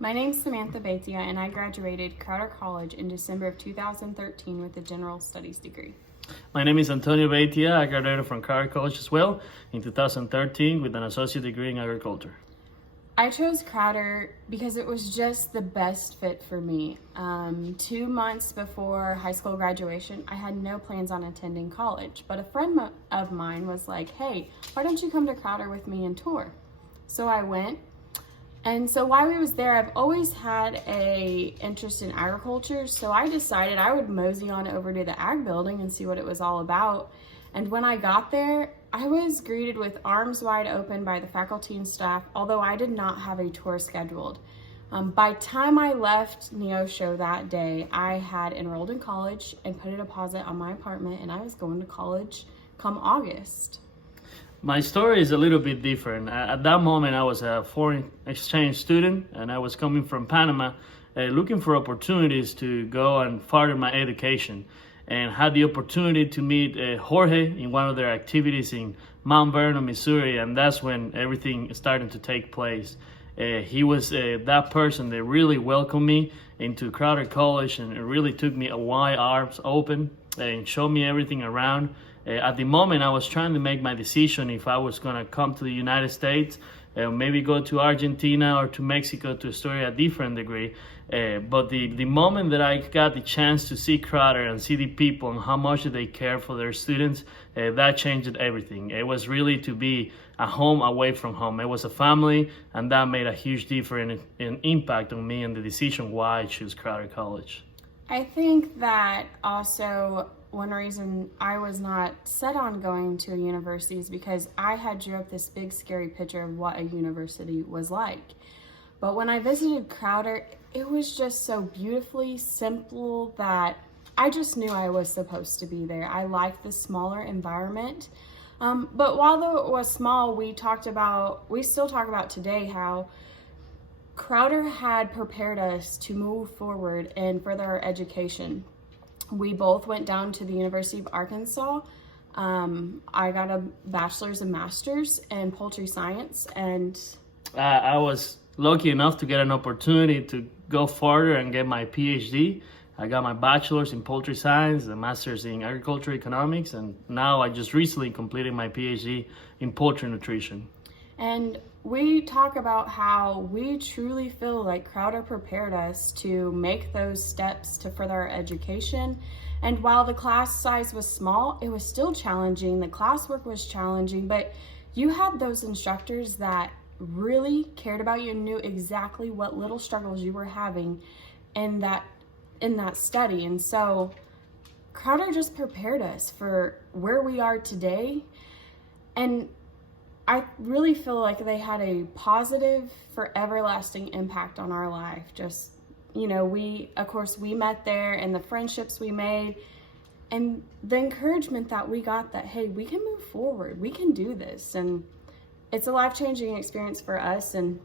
My name's Samantha Beitia, and I graduated Crowder College in December of 2013 with a general studies degree. My name is Antonio Beitia. I graduated from Crowder College as well in 2013 with an associate degree in agriculture. I chose Crowder because it was just the best fit for me. 2 months before high school graduation, I had no plans on attending college, but a friend of mine was like, "Hey, why don't you come to Crowder with me and tour?" So I went. And so while we was there, I've always had a interest in agriculture, so I decided I would mosey on over to the ag building and see what it was all about. And when I got there, I was greeted with arms wide open by the faculty and staff, although I did not have a tour scheduled. By time I left Neosho that day, I had enrolled in college and put a deposit on my apartment, and I was going to college come August. My story is a little bit different. At that moment, I was a foreign exchange student and I was coming from Panama looking for opportunities to go and further my education, and had the opportunity to meet Jorge in one of their activities in Mount Vernon, Missouri, and that's when everything started to take place. He was that person that really welcomed me into Crowder College and it really took me a wide arms open and showed me everything around. At the moment, I was trying to make my decision if I was going to come to the United States, maybe go to Argentina or to Mexico to study a different degree. But the moment that I got the chance to see Crowder and see the people and how much they care for their students, that changed everything. It was really to be a home away from home. It was a family, and that made a huge difference and impact on me and the decision why I chose Crowder College. I think that also one reason I was not set on going to a university is because I had drew up this big scary picture of what a university was like. But when I visited Crowder, it was just so beautifully simple that I just knew I was supposed to be there. I liked the smaller environment. But while though it was small, we still talk about today how Crowder had prepared us to move forward and further our education. We both went down to the University of Arkansas. I got a bachelor's and master's in poultry science, and I was lucky enough to get an opportunity to go further and get my PhD. I got my bachelor's in poultry science, a master's in agriculture economics, and now I just recently completed my PhD in poultry nutrition. And we talk about how we truly feel like Crowder prepared us to make those steps to further our education. And while the class size was small, it was still challenging. The classwork was challenging, but you had those instructors that really cared about you and knew exactly what little struggles you were having in that study. And so Crowder just prepared us for where we are today. And I really feel like they had a positive for everlasting impact on our life. Just, we met there, and the friendships we made and the encouragement that we got that, hey, we can move forward, we can do this. And it's a life-changing experience for us. And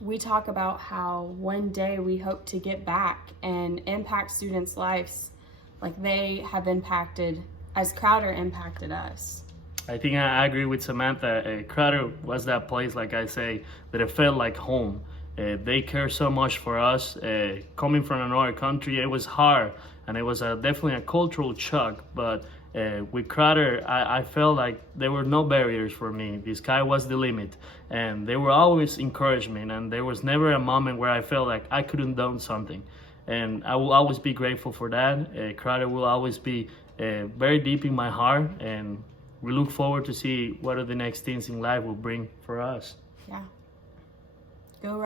we talk about how one day we hope to get back and impact students' lives like they have impacted, as Crowder impacted us. I think I agree with Samantha. Crowder was that place, like I say, that it felt like home. They care so much for us. Coming from another country, it was hard, and it was definitely a cultural shock. But with Crowder, I felt like there were no barriers for me. The sky was the limit, and they were always encouragement, and there was never a moment where I felt like I couldn't do something. And I will always be grateful for that. Crowder will always be very deep in my heart, and we look forward to see what are the next things in life will bring for us. Yeah. Go